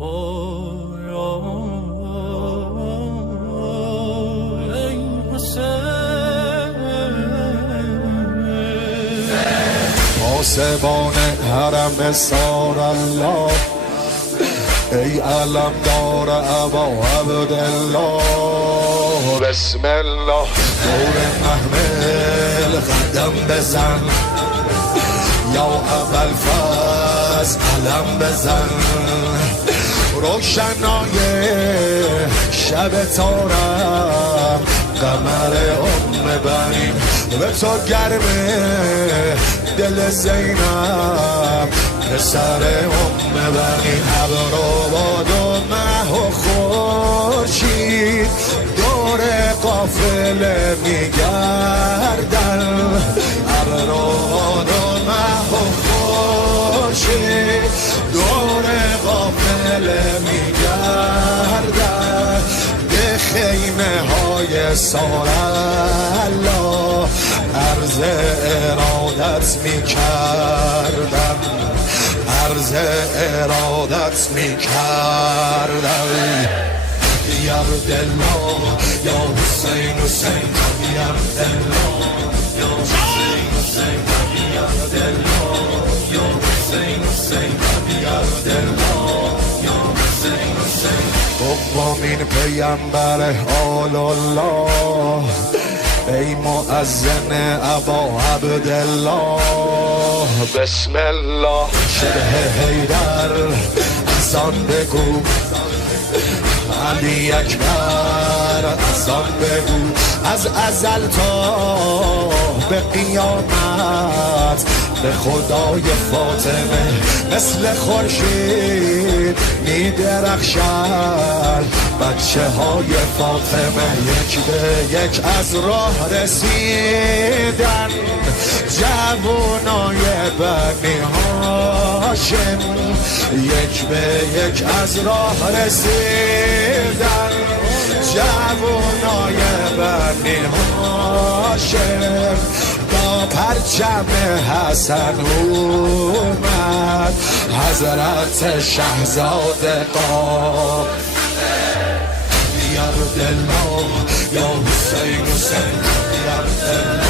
پاسبان حرم سار الله، ای علمدار ابا عبدالله. بسم الله دور محمل قدم بزن، یا ابوالفضل علم بزن. روشنای شب تارم قمر بنیم، به تو گرمه دل زینب پسر بنیم. ابروباد و مه و خورشید دور قافله میگردن. ابروباد و مه و خورشید دور قافله میگردن. به خیمه های سارالله عرض ارادت میکردن، عرض ارادت میکردن. یا عبدالله یا حسین حسین یا عبدالله یا حسین حسین یا عبدالله یا حسین حسین یا عبدالله یا حسین حسین. دومین پیامبر آل الله، ای مؤذن ابا عبدالله. بسم الله شبه حیدر اذان بگو، علی اکبر اذان بگو. از ازل تا به قیامت به خدای فاطمه مثل خورشید میدرخشن بچه های فاطمه. یک به یک از راه رسیدن جوانای بنی هاشم، یک به یک از راه رسیدن جوانای بنی هاشم. با پرچم حسن اومد حضرت شهزاده قام. یا عبدالله یا حسین حسین یا عبدالله